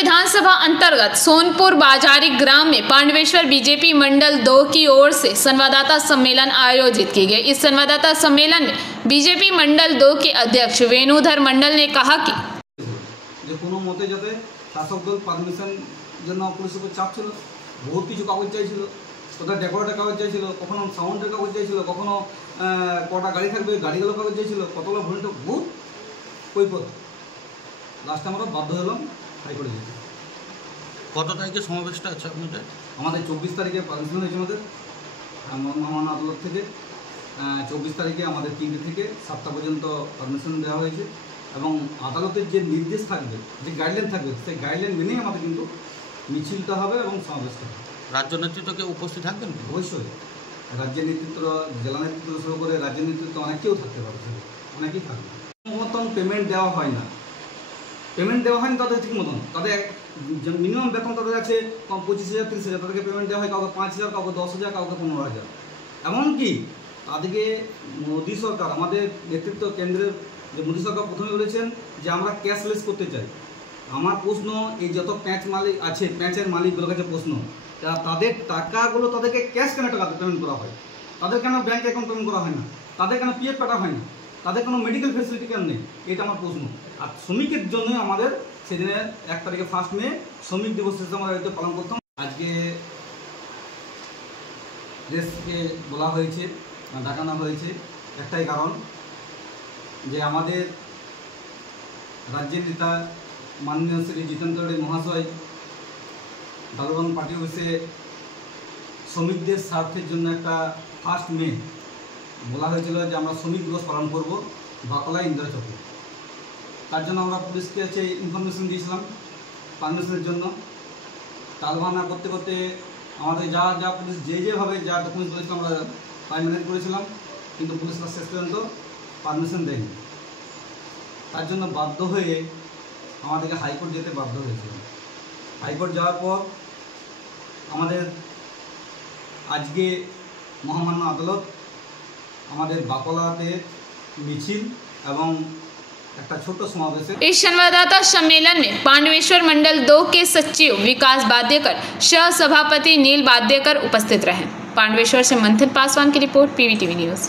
विधानसभा अंतर्गत सोनपुर बाजारी ग्राम में पांडवेश्वर बीजेपी मंडल 2 की ओर से संवाददाता सम्मेलन आयोजित की गई। इस संवाददाता सम्मेलन में बीजेपी मंडल 2 के अध्यक्ष वेणुधर मंडल ने कहा कि मते जाते शासक दल पारमिशन पुलिस चाप छिलो, बहुत किछु कागज चाहिए, कोथा डेकोरेटर कागज चाहिए, कखनो साउंडर कागज चाहिए, कखनो कटा गाड़ी थाकबे गाड़ीगुलो कागज चाहिए, कतगुलो भोलेंटियार बहुत কৈফত। लास्ट আমরা বাধ্য হলাম হাইকোর্টে যেতে। কত তারিখে সমাবেশটা আছে আপনাদের? আমাদের 24 তারিখে পারমিশন হয়েছে আমাদের মহামান্য আদালত থেকে। 24 তারিখে আমাদের 3টে থেকে 7টা পর্যন্ত পারমিশন দেওয়া হয়েছে এবং আদালতের যে নির্দেশ থাকবে, যে গাইডলাইন থাকবে, সেই গাইডলাইন মেনেই আমাদের কিন্তু মিছিলটা হবে এবং সমাবেশটা হবে। রাজ্য নেতৃত্বকে উপস্থিত থাকবেন? অবশ্যই রাজ্যের নেতৃত্ব, জেলা নেতৃত্ব শুরু করে রাজ্যের নেতৃত্ব অনেকেও থাকতে পারে, অনেকেই থাকবে। মতন পেমেন্ট দেওয়া হয় না, পেমেন্ট দেওয়া হয়নি তাদের ঠিক মতন। তাদের মিনিমাম বেতন তাদের আছে 25,000 30,000, তাদেরকে পেমেন্ট দেওয়া হয় কাউকে 5,000, কাউকে 10,000, কাউকে 15,000। এমনকি তাদেরকে মোদী সরকার, আমাদের নেতৃত্ব কেন্দ্রের যে মোদী সরকার প্রথমে বলেছেন যে আমরা ক্যাশলেস করতে চাই। আমার প্রশ্ন, এই যত প্যাঁচ মালিক আছে, প্যাঁচের মালিকগুলোর কাছে প্রশ্ন, তাদের টাকাগুলো তাদেরকে ক্যাশ কেন টাকা পেমেন্ট করা হয়? তাদের কেন ব্যাঙ্ক অ্যাকাউন্ট পেমেন্ট করা হয় না? তাদের কেন পিএফ কাটা হয় না? তাদের কোনো মেডিকেল ফেসিলিটি কেন নেই? এটা আমার প্রশ্ন। আর শ্রমিকের জন্যই আমাদের সেদিনে 1 তারিখে 1 মে শ্রমিক দিবস হিসেবে আমরা এটা পালন করতাম। আজকে দেশকে বলা হয়েছে, ডাকানো হয়েছে একটাই কারণ, যে আমাদের রাজ্যের নেতা মাননীয় শ্রী জিতেন্দ্র রেড্ডি মহাশয় দারুণ পার্টি অফিসে শ্রমিকদের স্বার্থের জন্য একটা 1 মে বলা হয়েছিল যে আমরা শ্রমিক দিবস পালন করব বাকলা ইন্দিরা চৌকে। তার জন্য আমরা পুলিশকে হচ্ছে ইনফরমেশন দিয়েছিলাম পারমিশনের জন্য। তালবাহানা করতে করতে আমাদের যা পুলিশ যেভাবে যা ডকুমেন্টস বলেছিলাম আমরা তাই মেনে করেছিলাম, কিন্তু পুলিশরা শেষ পর্যন্ত পারমিশন দেয়নি। তার জন্য বাধ্য হয়ে আমাদেরকে হাইকোর্ট যেতে বাধ্য হয়েছিল। হাইকোর্ট যাওয়ার পর আমাদের আজকে মহামান্য আদালত আমাদের বাকলাতে মিছিল এবং একটা ছোট সমাবেশ। इस संवाददाता सम्मेलन में पांडवेश्वर मंडल 2 के सचिव विकास बाद्यकर, सह सभापति नील बाद्यकर उपस्थित रहे। पांडवेश्वर से मंथन पासवान की रिपोर्ट, पीवीटीवी न्यूज़।